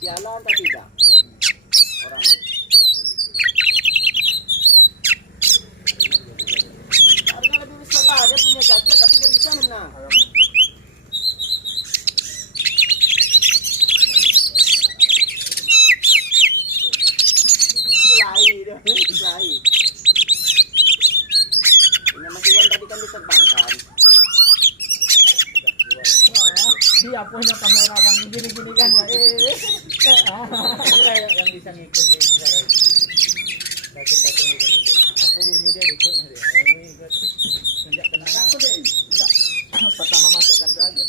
piala atau tidak orang itu. Harusnya lebih besar lah, dia punya cacat tapi dia bisa menang. Mulai. Ini masih Iwan tadi kan diterbangkan. Dia punya kamera bang gini-gini kan ya. Kayak yang bisa ngikutin cara kacir-kacir ngikut. Aku bunyi dia ikut dia. Ikut. Sejak kenal aku deh. Enggak. Pertama masukkan itu aja.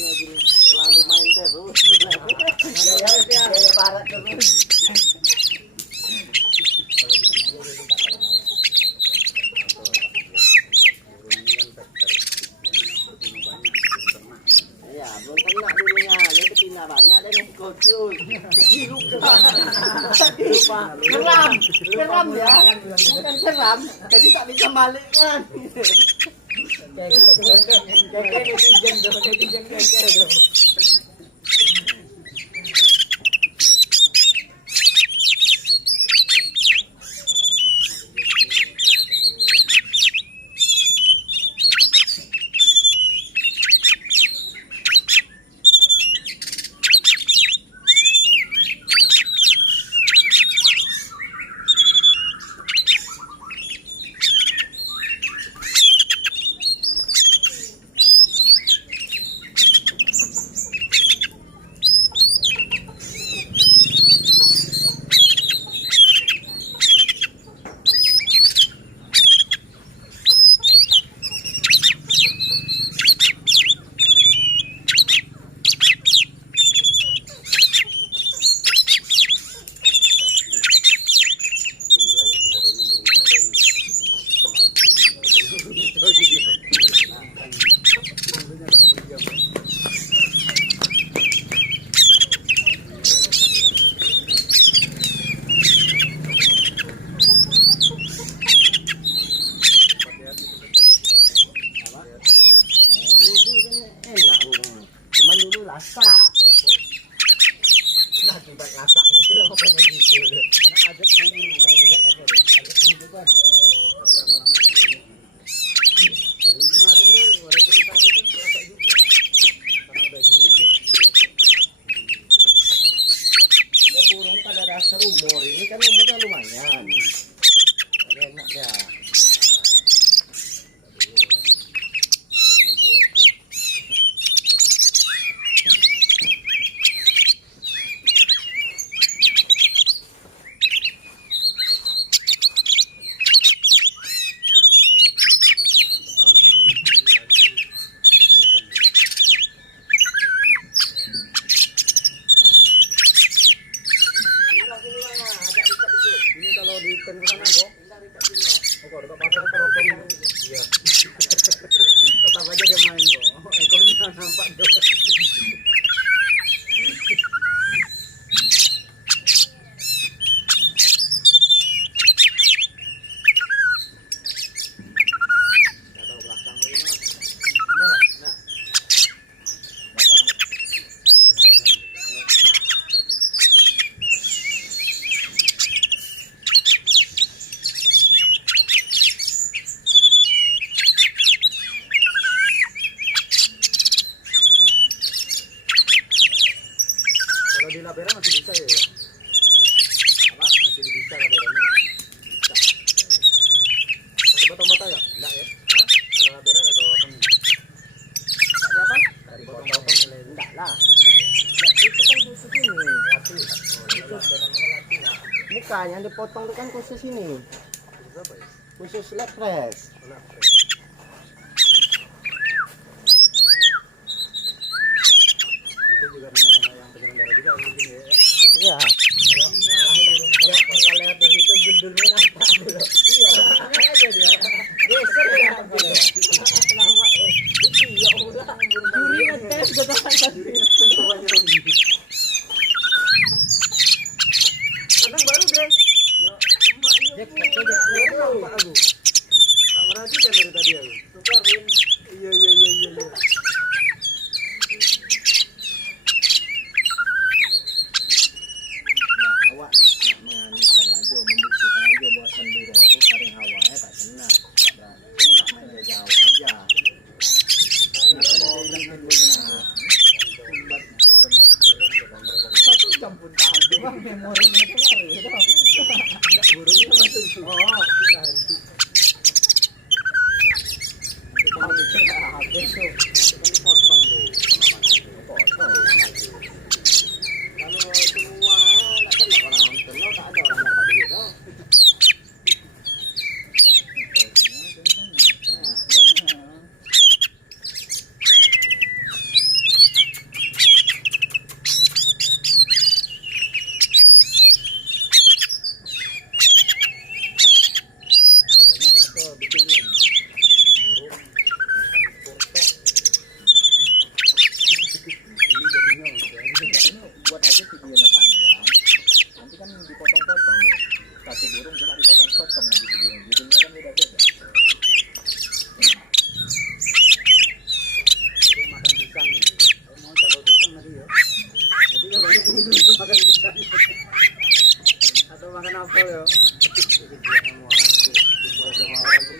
Terlalu main terus. Gaya barat terus. Ya, belum kena dulunya. Dia betina banyak dan ikut terus. Lupa. Geram ya. Bukan geram. Jadi tak bisa balik kan. Kayak netizen tuh. Nah, akibat lasaknya itu makanya gitu deh. Karena ada kunyitnya juga apa deh. Ada kunyit kan. Kemarin tuh walaupun itu kan lasak juga. Karena udah gini dia. Ya burung pada dasar umur ini kan umurnya lumayan. Ada enak ya. Iya. Tetap aja dia main kok. Ekornya nampak dong. Kalau di labera masih bisa ya? Apa? Masih bisa laberanya? Bisa. Masih potong-potong ya? Enggak ya? Hah? Kalau labera ada potong. Ada apa? Dari potong-potong nilai. Enggak lah. Itu kan khusus ini. Lati. Itu mukanya yang dipotong itu kan khusus ini. Khusus apa ya? Khusus lepres. Itu juga nama-nama yang penyelenggara juga mungkin ya. Iya. Ya, kalau lihat dari situ gundulnya nampak dulu. Iya, aja dia. Geser ya. Perhatikan dari tadi aku. Super win. Iya. Nah, awak nak menganukan aja, membuktikan aja bahwa burung tu saring hawanya tak kena. Tak main jauh aja. Kenapa mau bikin benar? Buat apa nih? 1 jam pun tahan cuma memorinya itu ngeri dah. Enggak burungnya masuk sih. Oh, Habis tuh. Kan dipotong tuh sama macam itu. potong. Kalau semua nak kena orang nonton, lo tak ada orang dapat duit tau. Bikin burung makan kurtek. Ini jadinya Ini buat aja videonya panjang. Nanti kan dipotong-potong ya. Satu burung cuma dipotong-potong nanti videonya. Judulnya kan beda-beda. burung makan pisang gitu. Kalau mau kalau pisang nanti ya. Jadi kalau banyak itu makan pisang. Atau makan apel ya. Jadi buat sama orang nanti dibuat sama orang tuh.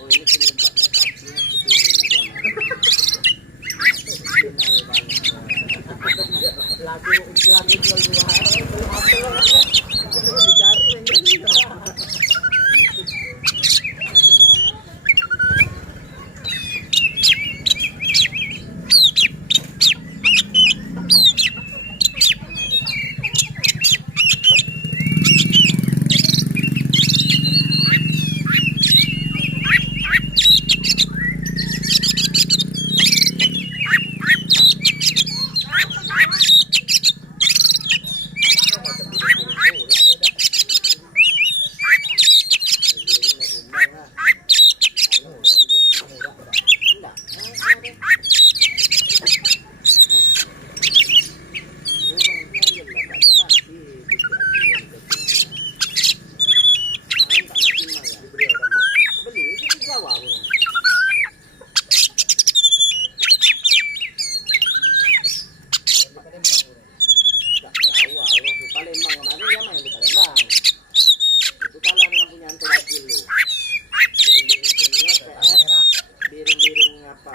Oh ini penyebabnya kakinya seperti ini. Jangan banyak. Lagu jual buah. Apel dicari yang gitu. Palembang kemarin dia main di Palembang. Itu kalah dengan punya Anto Bakil lu. Biring-biring senior PS, biring-biring apa?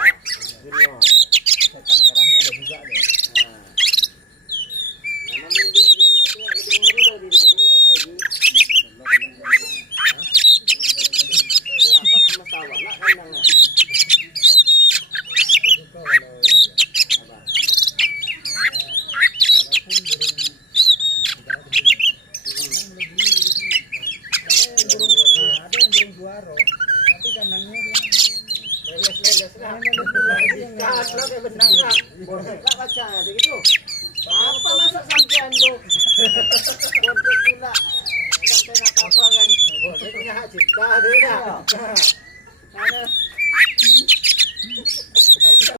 Junior. Setan merahnya ada juga deh. Nah, memang biring-biring junior tuh lebih ngeri tuh biring-biring mainnya lagi. Ini apa nak mestawar nak kandangnya? Suka kalau ini ya. Apa? Walaupun burung negara begini. Ada yang burung juaro, tapi kandangnya dia Leles-leles lah. Jahat lo kayak benang lah. Nggak baca ada gitu. Apa masa sampean tuh? Konflik pula. Sampai apa kan? Saya punya hak cipta tuh ya. Ada